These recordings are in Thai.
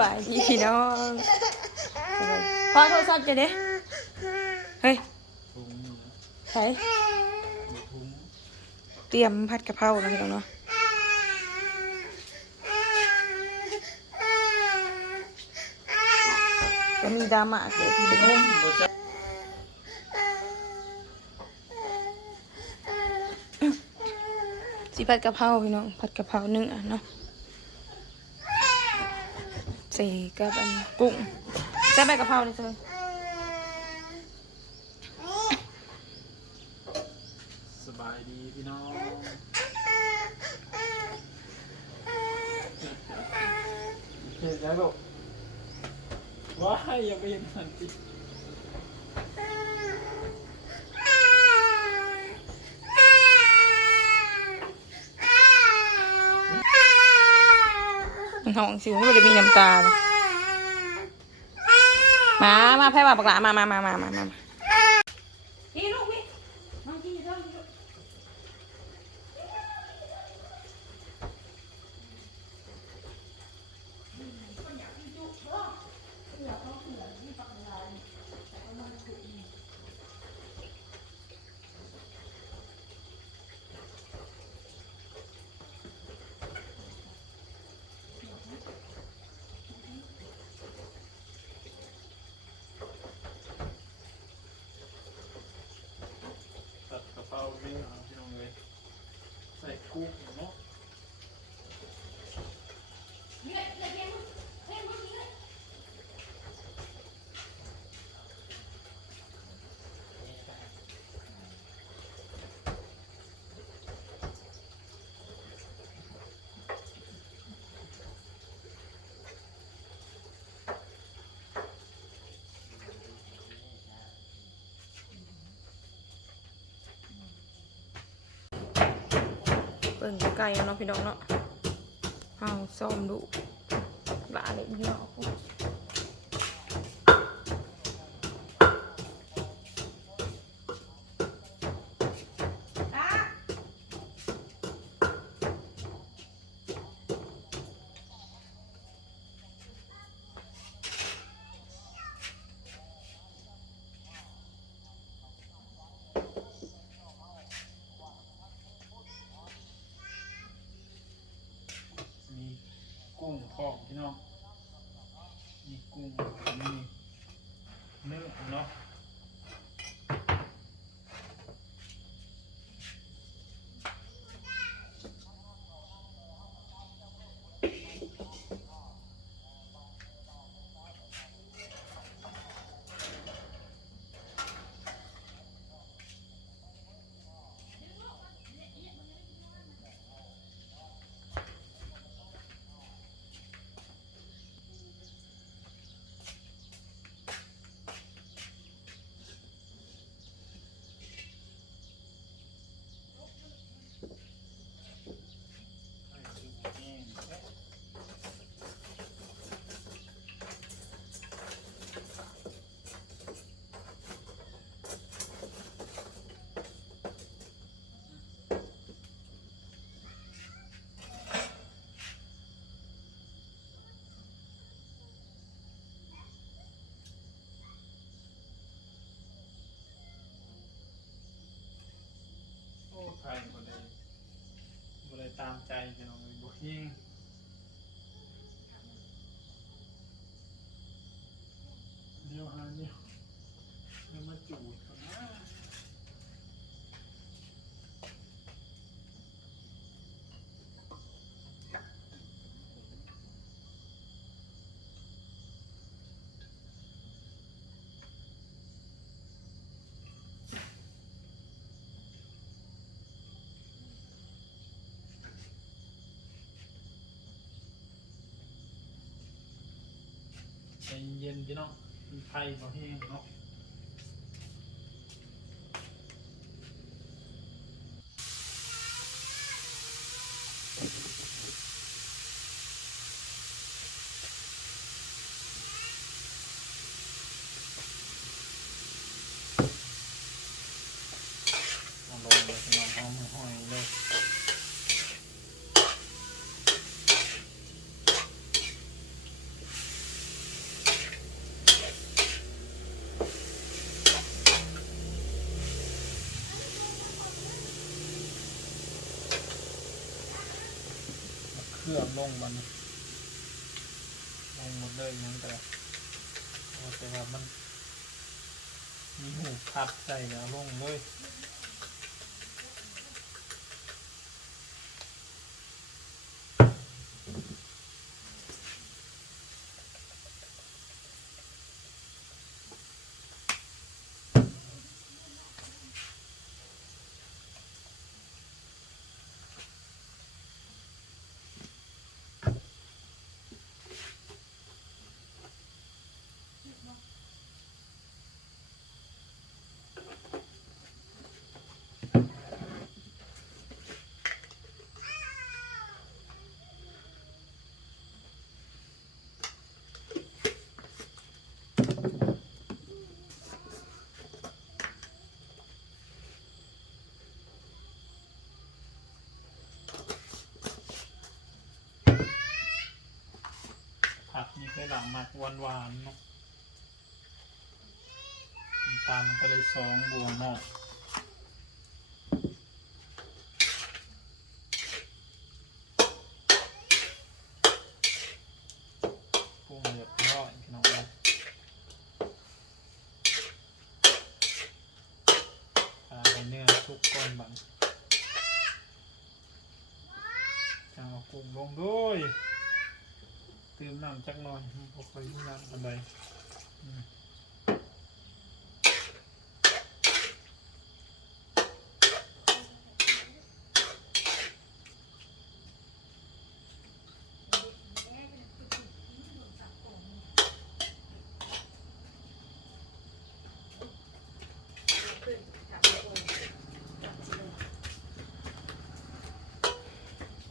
บายดีพี่น้องพ่อโทรศัพท์จะเด้เฮ้ยถุงนี่นะใส่เตรียมผัดกะเพรานะพี่น้องเนาะก็มีดราม่าเกิดขึ้นนมบ่จักสิผัดกะเพราพี่น้องผัดกะเพราหนึ่งอะเนาะ ใส่กับอันกุ้งใส่ใบกะเพราเลยจ้ะสบายดีพี่น้องเห็นแล้วลูกว้ายอย่าไปเห็นมันสิ มัน ห้องสิมันไม่ได้มีน้ำตาเลยมา มาแพ่บ่าปากหลามามามามามามาพี่ลูกพี่มาพี่เท่าพี่ลูก ตัดกระเพรา ไม่เอาพี่น้องเลยใส่กุ้ง เนาะเบิ่งไก่เนาะพี่น้องเนาะเอาซ่อมดูหลาเลยพี่น้อง มี กุ้งทอกพี่น้องมีกุ้งมีเนื้อเนาะ โอ้ใครบ่ได้บ่ได้ตามใจจะน้องเลยบ่ยิงเดี๋ยวหาเดี๋ยวเดี๋ยวมาจูดก่อนนะ ใจเย็นพี่น้องมีไฟบ่แห้งเนาะเอาลงเลยพี่น้องหอมห้อยเลย รื่องลงมันลงหมดเลยยังแต่แต่ว่ามันมีหูพับใส่แล้วลงเลย ผักนี่หลังมักหวานหวานๆเนาะตาลมันก็เลยสองบวงเนาะปรุงเรียบร้อยพี่น้องเอ้ยพาเนื้อทุกก้อนบันจะเอากุ้งลงด้วย เติมน้ำจักหน่อยพอค่อยมีน้ำกันใดอืม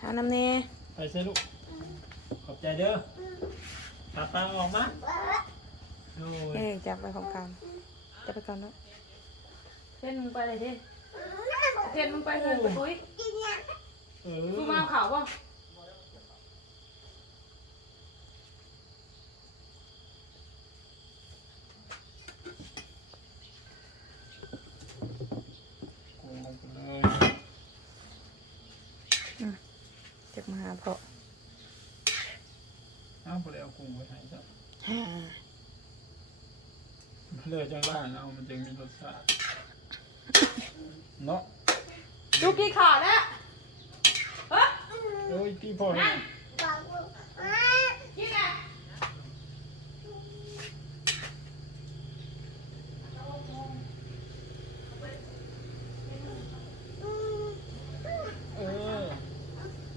หาน้ำเน่ไปใส่ลูกขอบ ใจเด้อขาตังออกมาโอ้เอ้ยยจับไปของกันจับไปก่อนเนาะเท่นมึงไปเลยเท่นเท่นมึงไปเลยไปปุ้ยเอมึงอมาเอาข่าวป่ะ กุ้งลงไปเลย เจ็บมาหาเพาะ เอ้าพอแล้วกุ้งไว้ให้จ้ะฮ่าเหลือจังล่างเอามันจึงมีรสชาติเนาะลูกกี่ขาดแล้วเฮ้ยโอ้ยที่พ่อให้กินไงเออ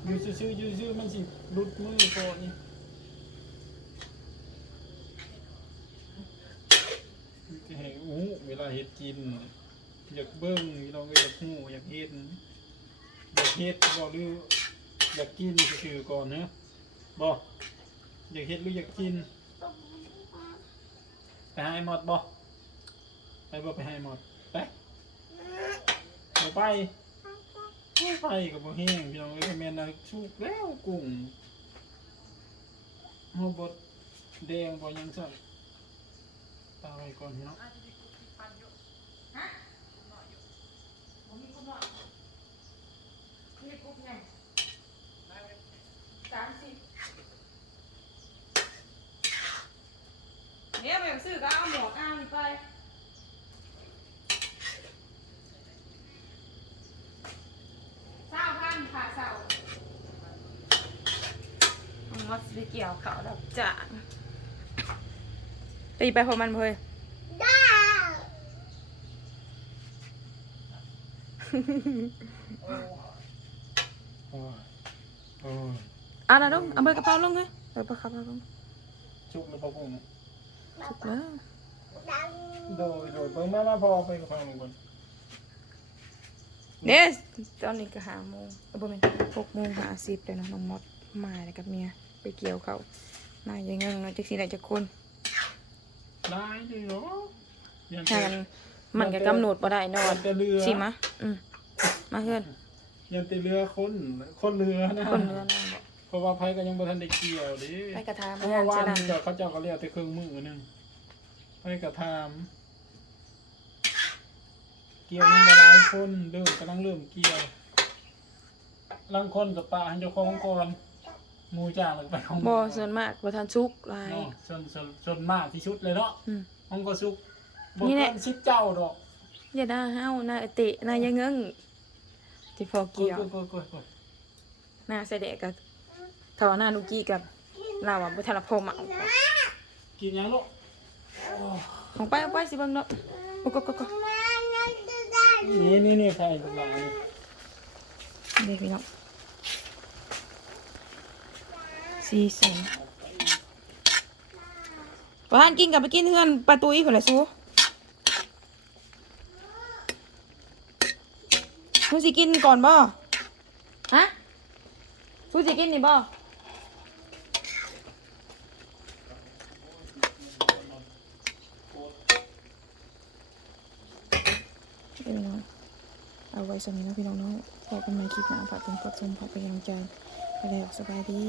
อยู่ซื่อๆอยู่ซื่อๆมันสิหลุดมือพอนี่แหงอู้เวลาเฮ็ดกิน อยากเบิ้งเราก็อยากหูอยากเฮ็ดอยากเฮ็ดบ่หรืออยากกินคือก่อนเนอะบ่อยากเฮ็ดหรืออยากกินไปให้หมดบ่ไปบ่ไปให้หมดไปบ่ไปบ่ไปกับบ่แห้งพี่น้องเอ้ยแม่นน่ะสุกแล้วกุ้งเฮาบ่แดงบ่หยังซั่นตาไว้ก่อนพี่น้อง ผมมี คุณหน่อยนี่กุ๊กไงสามสิบเนี่ยไปซื้อก็เอาหมวกอ้างไปเศร้าพันผ่าเศร้าเอามัดสเกี่ยวเขาดับจ่างตีไปพอมันเพย อ้ยโอ้ยอะนะลูกเอาไปกระเป๋าลงเลยเอาไปกระเป๋าลงชุกแล้วพอกุ้งสุกแล้วโดยโดยเบิ่งมามาพอไปกับฟังลงก่อนเด้ตอนนี้ก็หาโมงเออบ่แม่นหกโมงหาสิบเลยเนาะน้องมดมาแล้วกับเมียไปเกี่ยวเขานายยังเงิงเนาะจักสิได้จักคนได้เลยเหรอยังถ้าแต่ มันมันก็กำหนดบ่ได้นอยันงแต่เรือสิมาอืมมาเฮือนยังแต่เรือคนคนเรือนะคนเรือนางบอกเพราะว่าไผก็ยังบ่ทันได้เกี่ยวดิไปกระทาเพมาราะงาว่านว่านฉะนั้นเจ้าเขาเจ้าก็เรียกแต่เครื่องมือหนึงไผก็ถาม เกี่ยวยังบ่หลายคนเริ่มกำลังเริ่มเกี่ยวลังคนกับปลาให้เจ้าของก่อนหมูจ้างแล้วก็ไปของบ่ส่วนมากบ่ทันสุกหลายเนาะส่วนส่วนส่วนมากที่สุดเลยเนาะอืมห้องก็สุก บ่นี่แหละเกินสิบเจ้าดอกอย่าด่าเฮานาเตะนายะเงิงที่พอเกี่ยวกล้วยกล้วยกล้วยกล้วยหน้าเสดะกับถ้าว่าหน้านุกี้กับเราอะบ่ทันละพอมาเอากินยังลูกของไปเอาไปสิเบิ่งเนาะโอ้ก็ก็ก็นี่นี่นี่ใครกำลังนี่เด็กพี่น้องสี่แสนประธานกินกับไปกินเฮือนประตูอีกคนละซู มึงสิกินก่อนบ่ฮะซูสิกินนี่บ่พี่น้องเอาไว้สำนี้นะพี่น้องเนาะพบกันใหม่คลิปหน้าฝากเป็นกดชมฝากเป็นกำลังใจไปแล้วสบายดี